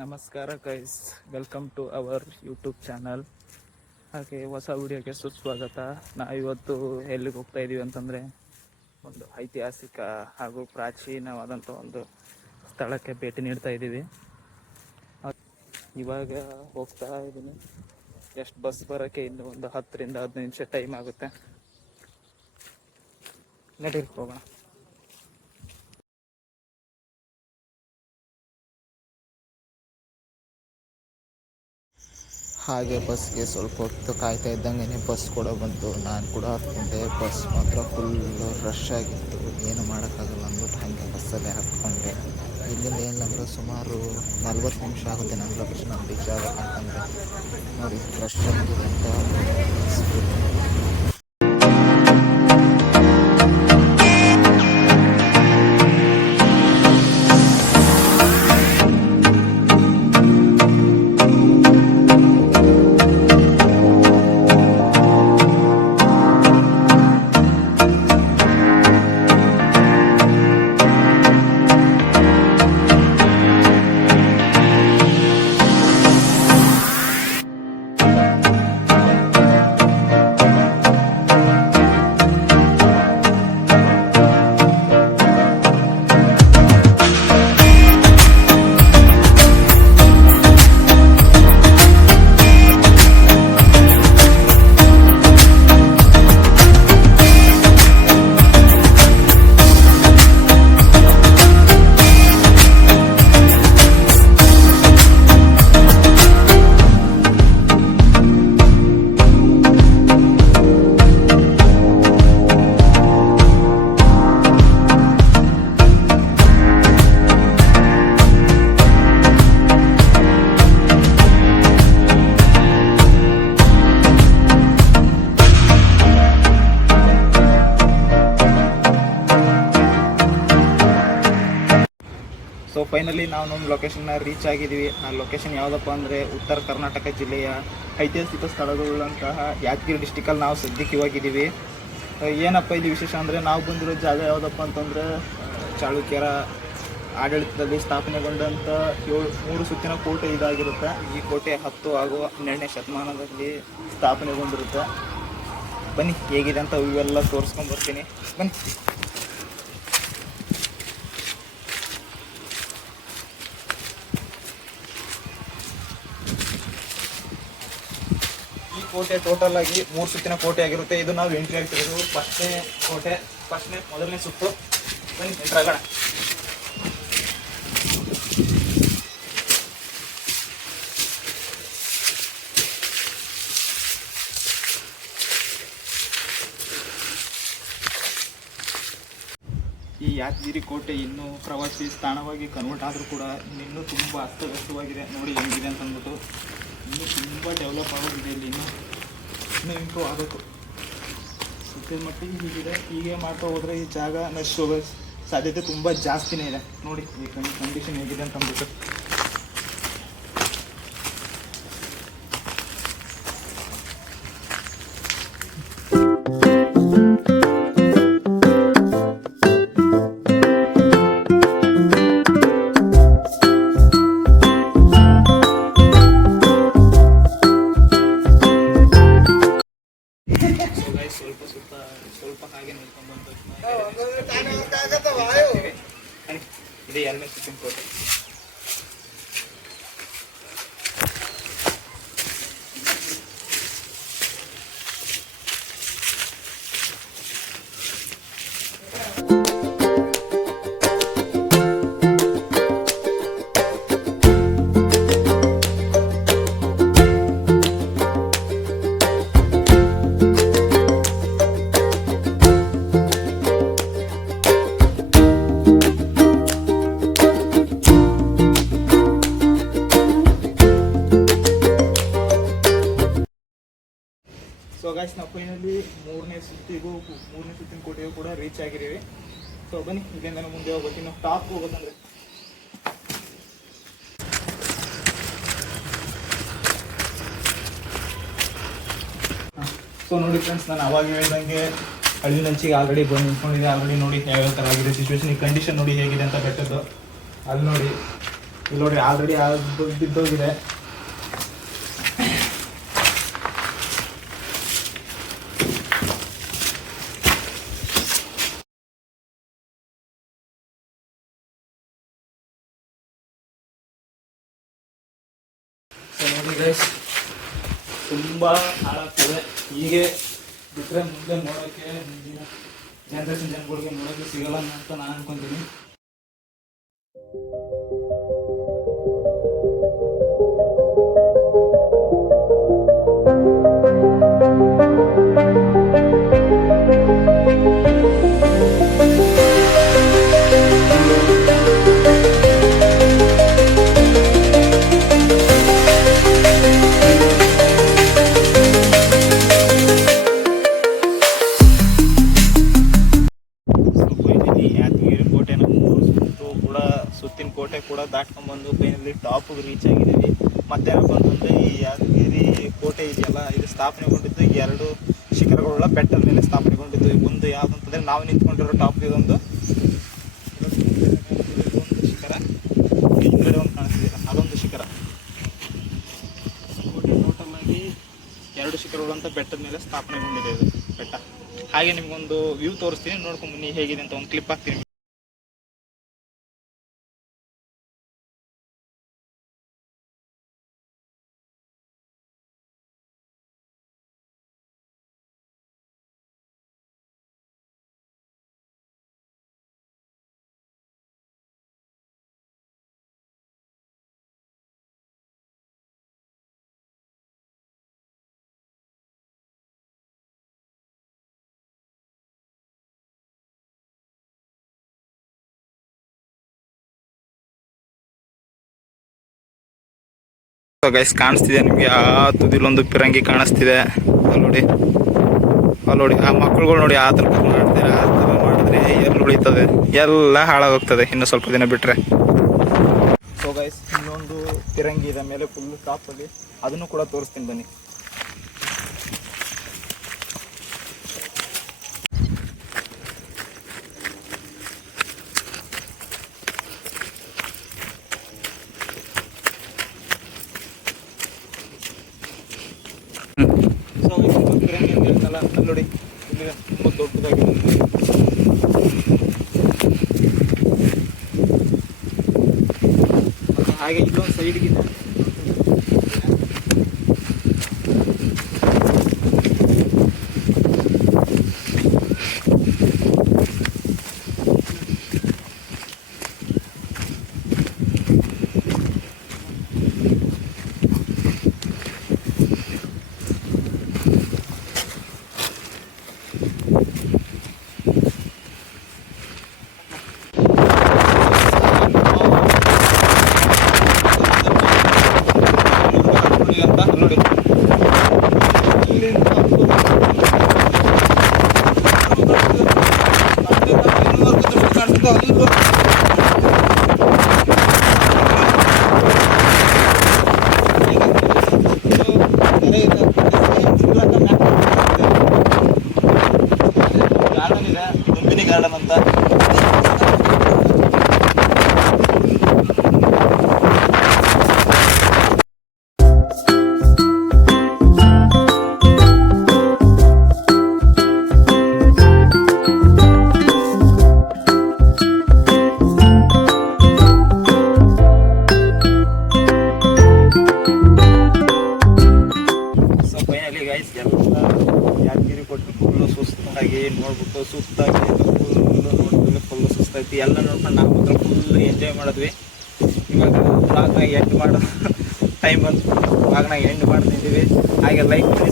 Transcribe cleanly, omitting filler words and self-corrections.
ನಮಸ್ಕಾರ guys, welcome to our YouTube channel. ಹಾಗೆ ಹೊಸ ವಿಡಿಯೋಗೆ ಸುಸ್ವಾಗತ. ನಾವಿವತ್ತು ಎಲ್ಲಿಗೆ ಹೋಗ್ತಾ ಇದ್ದೀವಿ ಅಂತಂದರೆ, ಒಂದು ಐತಿಹಾಸಿಕ ಹಾಗೂ ಪ್ರಾಚೀನವಾದಂಥ ಒಂದು ಸ್ಥಳಕ್ಕೆ ಭೇಟಿ ನೀಡ್ತಾ ಇದ್ದೀವಿ. ಇವಾಗ ಹೋಗ್ತಾ ಇದ್ದೀನಿ. ಎಷ್ಟು ಬಸ್ ಬರೋಕ್ಕೆ ಇನ್ನು ಒಂದು 10ರಿಂದ 15 ನಿಮಿಷ ಟೈಮ್ ಆಗುತ್ತೆ. ನಡೀರಿ ಹೋಗೋಣ. ಹಾಗೆ ಬಸ್ಗೆ ಸ್ವಲ್ಪ ಹೊತ್ತು ಕಾಯ್ತಾ ಇದ್ದಂಗೆ ಬಸ್ ಕೂಡ ಬಂತು. ನಾನು ಕೂಡ ಹತ್ಕೊಂಡೆ. ಬಸ್ ಮಾತ್ರ ಫುಲ್ ರಶ್ ಆಗಿತ್ತು. ಏನು ಮಾಡೋಕ್ಕಾಗಲ್ಲ ಅಂದ್ಬಿಟ್ಟು ಹಾಗೆ ಬಸ್ಸಲ್ಲೇ ಹತ್ಕೊಂಡೆ. ಇಲ್ಲಿಂದ ಏನಿಲ್ಲ ಸುಮಾರು 40 ನಿಮಿಷ ಆಗುತ್ತೆ ನನ್ನ ಲೊಕೇಶನ್ ರೀಚ್ ಆಗಬೇಕಂತಂದರೆ. ನೋಡಿ ರಶ್ ಆಗಿದೆ ಅಂತ. ಸೊ ಫೈನಲಿ ನಾವು ನಮ್ಮ ಲೊಕೇಶನ್ನ ರೀಚ್ ಆಗಿದ್ದೀವಿ. ಆ ಲೊಕೇಶನ್ ಯಾವುದಪ್ಪ ಅಂದರೆ ಉತ್ತರ ಕರ್ನಾಟಕ ಜಿಲ್ಲೆಯ ಐತಿಹಾಸಿಕ ಸ್ಥಳಗಳುಳ್ಳಂತಹ ಯಾದಗಿರಿ ಡಿಸ್ಟಿಕಲ್ಲಿ ನಾವು ಸದ್ಯಕ್ಕೆ ಇವಾಗಿದ್ದೀವಿ. ಏನಪ್ಪ ಇಲ್ಲಿ ವಿಶೇಷ ಅಂದರೆ, ನಾವು ಬಂದಿರೋ ಜಾಗ ಯಾವುದಪ್ಪ ಅಂತಂದರೆ, ಚಾಳುಕ್ಯರ ಆಡಳಿತದಲ್ಲಿ ಸ್ಥಾಪನೆಗೊಂಡಂಥ 3 ಸುತ್ತಿನ ಕೋಟೆ ಇದಾಗಿರುತ್ತೆ. ಈ ಕೋಟೆ 10 ಹಾಗೂ 12ನೇ ಶತಮಾನದಲ್ಲಿ ಸ್ಥಾಪನೆಗೊಂಡಿರುತ್ತೆ. ಬನ್ನಿ ಹೇಗಿದೆ ಅಂತ ಇವೆಲ್ಲ ತೋರಿಸ್ಕೊಂಡು ಬರ್ತೀನಿ. ಬನ್ನಿ. ಕೋಟೆ ಟೋಟಲ್ ಆಗಿ 3 ಸುತ್ತಿನ ಕೋಟೆ ಆಗಿರುತ್ತೆ. ಇದು ನಾವು ಎಂಟ್ರಿ ಆಗ್ತಿರೋದು ಫಸ್ಟ್ನೇ ಕೋಟೆ, ಮೊದಲನೇ ಸುತ್ತು. ಬನ್ನಿ ಎಂಟ್ರಿ ಆಗೋಣ. ಈ ಯಾದಗಿರಿ ಕೋಟೆ ಇನ್ನೂ ಪ್ರವಾಸಿ ಸ್ಥಾನವಾಗಿ ಕನ್ವರ್ಟ್ ಆದರೂ ಕೂಡ ಇನ್ನೂ ತುಂಬ ಅಸ್ತವ್ಯಸ್ತವಾಗಿದೆ. ನೋಡಿ ಹೆಂಗಿದೆ ಅಂತ ಅಂದ್ಬಿಟ್ಟು. ಇನ್ನೂ ತುಂಬ ಡೆವಲಪ್ ಆಗೋಗಿದೆ. ಇಲ್ಲಿ ಇನ್ನೂ ಇಂಪ್ರೂವ್ ಆಗಬೇಕು. ಸದ್ಯದ ಮಟ್ಟಿಗೆ ಹೀಗಿದೆ. ಹೀಗೆ ಮಾಡ್ತಾ ಹೋದರೆ ಈ ಜಾಗ ನಶಿಸಿ ಹೋಗೋ ಸಾಧ್ಯತೆ ತುಂಬ ಜಾಸ್ತಿನೇ ಇದೆ. ನೋಡಿ ಈ ಕಂಡೀಷನ್ ಹೇಗಿದೆ ಅಂತ ಅಂದ್ಬಿಟ್ಟು. ಸ್ವಲ್ಪ ಹಾಗೆ ನೋಡ್ಕೊಂಡು ಬಂದ ಇದೆ 2ನೇ ಸುತ್ತಿನ ಕೋಟೆ. ಸೊ ಗೈಸ್, ನಾವು ಫೈನಲಿ 3ನೇ ಸುತ್ತಿನ ಕೋಟೆಗೂ ಕೂಡ ರೀಚ್ ಆಗಿದ್ದೀವಿ. ಸೊ ಬನ್ನಿ ಇಲ್ಲಿಂದ ಮುಂದೆ ಹೋಗ್ಬೇಕು. ಇನ್ನು ಟಾಪ್ ಹೋಗ್ಬೇಕಂದ್ರೆ ಸೊ ನೋಡಿ ಫ್ರೆಂಡ್ಸ್, ನಾನು ಅವಾಗ ಹೇಳ್ದಂಗೆ ಹಳ್ಳಿನಂಚಿಗೆ ಆಲ್ರೆಡಿ ಬಂದು ನಿಂತ್ಕೊಂಡಿದೆ. ಆಲ್ರೆಡಿ ನೋಡಿ ಯಾವ್ಯಾವ ಥರ ಆಗಿದೆ ಸಿಚುವೇಶನ್. ಈ ಕಂಡೀಷನ್ ನೋಡಿ ಹೇಗಿದೆ ಅಂತ ಬೆಟ್ಟದ್ದು. ಅಲ್ಲಿ ನೋಡಿ ಇಲ್ಲಿ ನೋಡಿ ಆಲ್ರೆಡಿ ಬಿದ್ದೋಗಿದೆ. ನೋಡಿ ಗೈಸ್, ತುಂಬ ಹಾಳಾಗ್ತದೆ. ಹೀಗೆ ಬಿಟ್ಟರೆ ಮುಂದೆ ನೋಡೋಕ್ಕೆ, ಮುಂದಿನ ಜನರೇಷನ್ ಜನಗಳಿಗೆ ನೋಡೋಕ್ಕೆ ಸಿಗಲ್ಲ ಅಂತ ನಾನು ಅನ್ಕೊತೀನಿ. ಸುತ್ತಿನ ಕೋಟೆ ಕೂಡ ದಾಟ್ಕೊಂಡ್ಬಂದು ಫೈನಲಿ ಟಾಪಿಗೆ ರೀಚ್ ಆಗಿದ್ದೀವಿ. ಮತ್ತೇನಪ್ಪ ಅಂತಂದರೆ, ಈ ಯಾದಗಿರಿ ಕೋಟೆ ಇದೆಯಲ್ಲ, ಇದು ಸ್ಥಾಪನೆಗೊಂಡಿದ್ದು 2 ಶಿಖರಗಳುಳ್ಳ ಬೆಟ್ಟದ ಮೇಲೆ ಸ್ಥಾಪನೆಗೊಂಡಿದ್ದು. ಒಂದು ಯಾವುದಂತಂದರೆ ನಾವು ನಿಂತ್ಕೊಂಡಿರೋ ಟಾಪ್ ಇದೊಂದು ಶಿಖರ, ಹಿಂದ್ಗಡೆ ಒಂದು ಕಾಣಿಸ್ತಿದೆ ಅದೊಂದು ಶಿಖರ. ಕೋಟೆ ಟೋಟಲ್ ಆಗಿ 2 ಶಿಖರಗಳಂತ ಬೆಟ್ಟದ ಮೇಲೆ ಸ್ಥಾಪನೆಗೊಂಡಿದೆ ಇದು ಬೆಟ್ಟ. ಹಾಗೆ ನಿಮ್ಗೊಂದು ವ್ಯೂ ತೋರಿಸ್ತೀನಿ, ನೋಡ್ಕೊಂಡು ಬನ್ನಿ ಹೇಗಿದೆ ಅಂತ. ಒಂದು ಕ್ಲಿಪ್ ಹಾಕ್ತೀನಿ. ಗೈಸ್, ಕಾಣಿಸ್ತಿದೆ ನಿಮಗೆ ಆ ತುದಿಲೊಂದು ಪಿರಂಗಿ ಕಾಣಿಸ್ತಿದೆ. ಅಲ್ಲಿ ನೋಡಿ ಆ ಮಕ್ಕಳುಗಳು ನೋಡಿ ಆ ಥರ ಮಾಡ್ತಾರೆ. ಆ ಥರ ಮಾಡಿದ್ರೆ ಎಲ್ಲಿ ಉಳಿತದೆ, ಎಲ್ಲ ಹಾಳಾಗೋಗ್ತದೆ ಇನ್ನು ಸ್ವಲ್ಪ ದಿನ ಬಿಟ್ಟರೆ. ಸೊ ಗೈಸ್, ಇನ್ನೊಂದು ಪಿರಂಗಿ ಇದೆ ಮೇಲೆ ಫುಲ್ಲು ಟಾಪಲ್ಲಿ, ಅದನ್ನು ಕೂಡ ತೋರಿಸ್ತೀನಿ ಬನ್ನಿ. ಸೊ ಪಿರಂಗಿ ಅಂತ ಹೇಳ್ತಲ್ಲ, ಅಲ್ಲಿ ನೋಡಿ ಇಲ್ಲಿ ತುಂಬ ದೊಡ್ಡದಾಗಿದೆ. ಹಾಗೆ ಇಲ್ಲೊಂದು ಸೈಡ್ಗಿದೆ. ಗಾರ್ಡನ್ ಇದೆ, ಲುಂಬಿನಿ ಗಾರ್ಡನ್ ಅಂತ. ಯಾದಗಿರಿ ಕೊಟ್ಟು ಫುಲ್ಲು ಸುಸ್ತಾಗಿ ನೋಡ್ಬಿಟ್ಟು ಸುಸ್ತಾಗಿ ನೋಡಿದ್ಮೇಲೆ ಫುಲ್ಲು ಸುಸ್ತಾಯ್ತು. ಎಲ್ಲ ನೋಡ್ಕೊಂಡು ನಾವು ಮಾತ್ರ ಫುಲ್ ಎಂಜಾಯ್ ಮಾಡಿದ್ವಿ. ಇವಾಗ ಬ್ಲಾಗ್ನಾಗ ಎಂಡ್ ಮಾಡೋ ಟೈಮ್ ಬಂತು. ಬ್ಲಾಗ್ನಾಗ ಎಂಡ್ ಮಾಡ್ತಿದ್ದೀವಿ. ಹಾಗೆ ಲೈಕ್ ಮಾಡಿ.